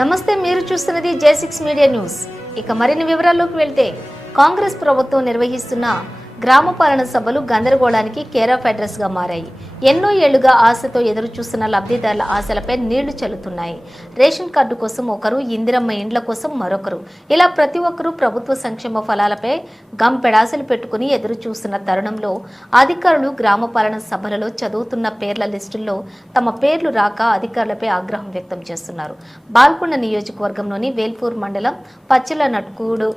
నమస్తే మీరు చూస్తున్నది జే సిక్స్ మీడియా న్యూస్. ఇక మరిన్ని వివరాల్లోకి వెళ్తే కాంగ్రెస్ ప్రభుత్వం నిర్వహిస్తున్న గ్రామ పాలన సభలు గందరగోళానికి కేర్ ఆఫ్ అడ్రస్గా మారాయి. ఎన్నో ఏళ్ళుగా ఆశతో ఎదురు చూస్తున్న లబ్ధిదారుల ఆశలపై నీళ్ళు చల్లుతున్నాయి. రేషన్ కార్డు కోసం ఒకరు ఇందిరమ్మ ఇండ్ల కోసం మరొకరు. ఇలా ప్రతి ఒక్కరూ ప్రభుత్వ సంక్షేమ ఫలాలపై గం పెడాసలు పెట్టుకుని ఎదురు చూస్తున్న తరుణంలో అధికారులు గ్రామ పాలన సభలలో చదువుతున్న పేర్ల లిస్టుల్లో తమ పేర్లు రాక అధికారులపై ఆగ్రహం వ్యక్తం చేస్తున్నారు. బాల్కొండ నియోజకవర్గంలోని వేల్పూర్ మండలం పచ్చల నట్కూడు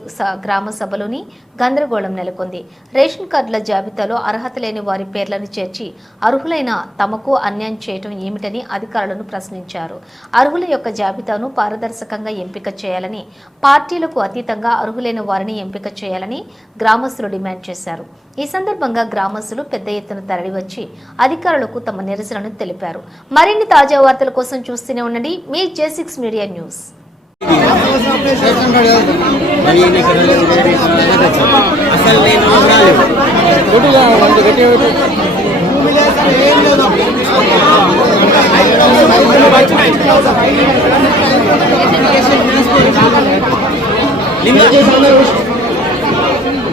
గ్రామ సభలోని గందరగోళం నెలకొంది. రేషన్ కార్డుల జాబితాలో అర్హత లేని వారి పేర్లను చేర్చి అర్హులైన తమకు అన్యాయం చేయటం ఏమిటని అధికారులను ప్రశ్నించారు. అర్హుల యొక్క జాబితాను పారదర్శకంగా ఎంపిక చేయాలని పార్టీలకు అతీతంగా అర్హులైన వారిని ఎంపిక చేయాలని గ్రామస్తులు డిమాండ్ చేశారు. ఈ సందర్భంగా గ్రామస్తులు పెద్ద ఎత్తున తరలివచ్చి అధికారులకు తమ నిరసనను తెలిపారు. మరిన్ని తాజా వార్తల కోసం చూస్తూనే ఉండండి. మీ జే సిక్స్ మీడియా న్యూస్.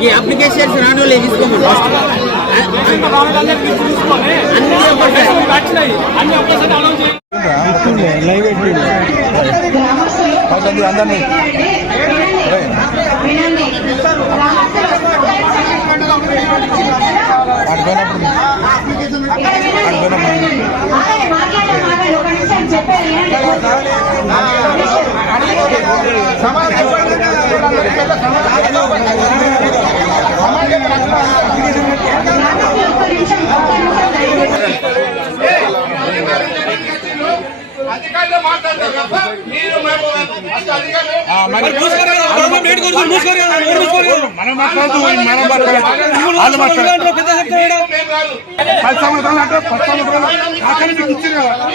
ఈ అప్లికేషన్స్ రాని వాళ్ళు తీసుకోమని లైవ్ అందరినీ. అధికారులు మాట్లాడతారు తప్ప మీరు మేము అసలు అధికారులు మనం మాట్లాడుతూ వాళ్ళు మేము కాదు. పది సంవత్సరాలు అంటే పది సంవత్సరాలు. మీకు ఇచ్చారు కదా.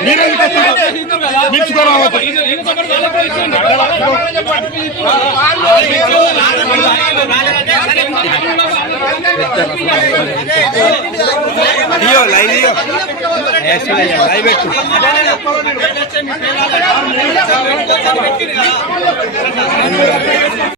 మీరే వచ్చారు? మించుకోరావద్దు. ఇయ్యో, లైవ్ ఇయ్యో. లైవ్ పెట్టు